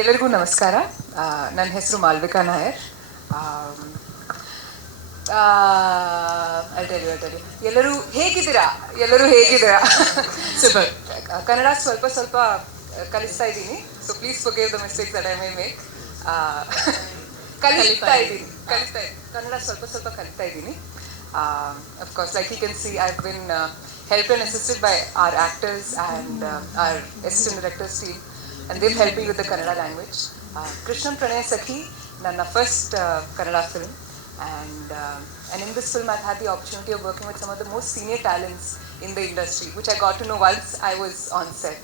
ಎಲ್ಲರಿಗೂ ನಮಸ್ಕಾರ. ನನ್ನ ಹೆಸರು ಮಾಲ್ವಿಕಾ ನಾಯರ್. ಅಲ್ಟರಿ ಎಲ್ಲರೂ ಹೇಗಿದ್ದೀರಾ? ಸೂಪರ್. ಕನ್ನಡ ಸ್ವಲ್ಪ ಸ್ವಲ್ಪ ಕಲಿಸ್ತಾ ಇದ್ದೀನಿ, so please forgive the mistakes that I may make. ಕಲಿತಾ ಇದ್ದೀನಿ ಕನ್ನಡ ಸ್ವಲ್ಪ ಸ್ವಲ್ಪ ಕಲಿತಾ ಇದ್ದೀನಿ. Of course, like you can see, I have been helped and assisted by our actors and our assistant directors team, and they've helped me with the Kannada language. Krishnam Pranaya Sakhi, ನನ್ನ first Kannada film, and in this film I've had the opportunity of working with some of the most senior talents in the industry, which I got to know once I was on set,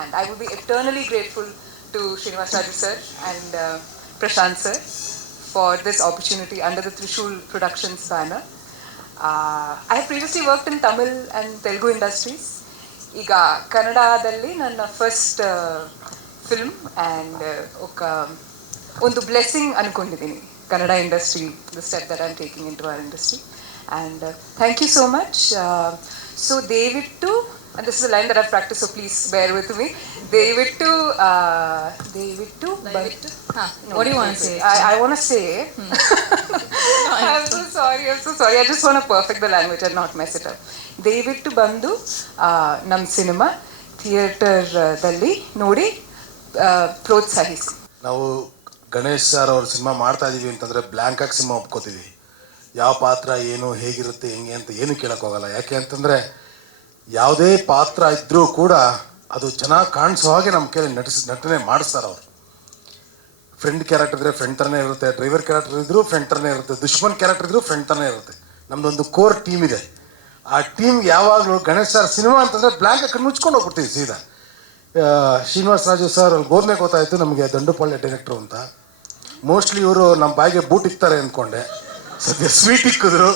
and I would be eternally grateful to Srinivas Raju sir and Prashant sir for this opportunity under the Trishul Productions banner. I have previously worked in Tamil and Telugu industries. ಈಗ ಕನ್ನಡದಲ್ಲಿ ನನ್ನ first film and ಒಂದು blessing ಅನ್ಕೊಂಡಿದ್ದೀನಿ Kannada industry, the step that I am taking into our industry. And thank you so much. So ದಯವಿಟ್ಟು, and this is a line that I've practiced, so please bear with me. ದಯವಿಟ್ಟು What do you want to say? I want to say I'm so sorry. I just want to perfect the language and not mess it up. ದಯವಿಟ್ಟು ಬಂದು ನಮ್ಮ cinema ಥಿಯೇಟರ್ದಲ್ಲಿ ನೋಡಿ ಪ್ರೋತ್ಸಾಹಿಸಿ. ನಾವು Ganesh sir ಅವ್ರ cinema ಮಾಡ್ತಾ ಇದೀವಿ ಅಂತಂದರೆ ಬ್ಲ್ಯಾಂಕಾಗಿ ಸಿನಿಮಾ ಒಪ್ಕೋತೀವಿ. ಯಾವ ಪಾತ್ರ ಏನು ಹೇಗಿರುತ್ತೆ ಹೆಂಗೆ ಅಂತ ಏನು ಕೇಳೋಕ್ಕೋಗಲ್ಲ. ಯಾಕೆ ಅಂತಂದರೆ ಯಾವುದೇ ಪಾತ್ರ ಇದ್ದರೂ ಕೂಡ ಅದು ಚೆನ್ನಾಗಿ ಕಾಣಿಸೋ ಹಾಗೆ ನಮ್ಮ ಕೈಲಿ ನಟನೆ ಮಾಡಿಸ್ತಾರೆ ಅವರು. ಫ್ರೆಂಡ್ ಕ್ಯಾರೆಕ್ಟರ್ ಇದ್ದರೆ ಫ್ರೆಂಡ್ ಥರನೇ ಇರುತ್ತೆ, ಡ್ರೈವರ್ ಕ್ಯಾರೆಕ್ಟರ್ ಇದ್ದರೂ ಫ್ರೆಂಡ್ ಥರನೇ ಇರುತ್ತೆ, ದುಶ್ಮನ್ ಕ್ಯಾರೆಕ್ಟರ್ ಇದ್ದರೂ ಫ್ರೆಂಡ್ ಥರನೇ ಇರುತ್ತೆ. ನಮ್ಮದೊಂದು ಕೋರ್ ಟೀಮ್ ಇದೆ. ಆ ಟೀಮ್ ಯಾವಾಗಲೂ ಗಣೇಶ್ ಸರ್ ಸಿನಿಮಾ ಅಂತಂದರೆ ಬ್ಲ್ಯಾಂಕ್ ಮುಚ್ಕೊಂಡು ಹೋಗ್ಬಿಡ್ತೀವಿ ಸೀದಾ. ಶ್ರೀನಿವಾಸ್ ರಾಜು ಸರ್ ಅಲ್ಲಿ ಹೋದ್ಮೇಲೆ ಗೊತ್ತಾಯಿತು ನಮಗೆ ದಂಡುಪಾಳ್ಯ ಡೈರೆಕ್ಟ್ರು ಅಂತ. ಮೋಸ್ಟ್ಲಿ ಇವರು ನಮ್ಮ ಬಾಯಿಗೆ ಬೂಟ್ ಇಕ್ತಾರೆ ಅಂದ್ಕೊಂಡೆ, ಸದ್ಯ ಸ್ವೀಟ್ ಇಕ್ಕಿದ್ರು.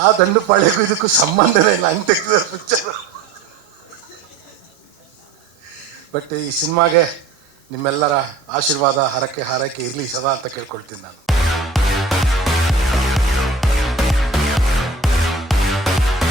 ಆ ದಂಡುಪಾಳ್ಯಕ್ಕೂ ಇದಕ್ಕೂ ಸಂಬಂಧನೇ ಇಲ್ಲ, ಹಂಗೆ ತೆಗೆದ ಪಿಕ್ಚರ್. ಬಟ್ ಈ ಸಿನಿಮಾಗೆ ನಿಮ್ಮೆಲ್ಲರ ಆಶೀರ್ವಾದ ಹರಕೆ ಹಾರೈಕೆ ಇರಲಿ ಸದಾ ಅಂತ ಕೇಳ್ಕೊಳ್ತೀನಿ ನಾನು.